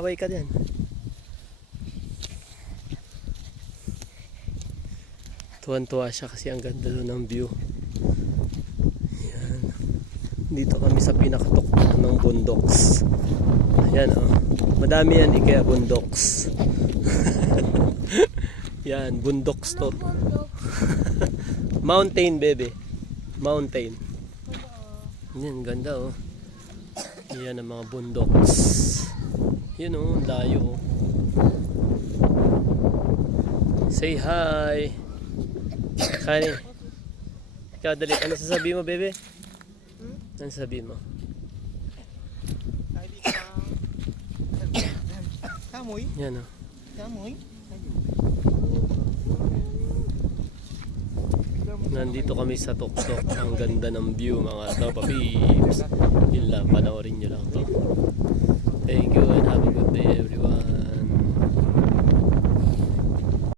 Kaway ka din. Tuwan-tuwa siya kasi ang ganda doon ng view. Ayan. Dito kami sa pinakatuktok ng bundoks. Ayan oh. Madami yan kaya bundoks. Yan, bundoks to. Mountain, baby. Mountain. Yan, ganda oh. Yan ang mga bundoks. Yun oh, layo oh. Say hi. Kani. Ikaw dali. Ano sasabihin mo, bebe? Ano sasabihin mo? Kamoy? Yan o. Kamoy? Nandito kami sa tuktok. Ang ganda ng view mga tropa peeps. Yun lang, panoorin nyo lang to.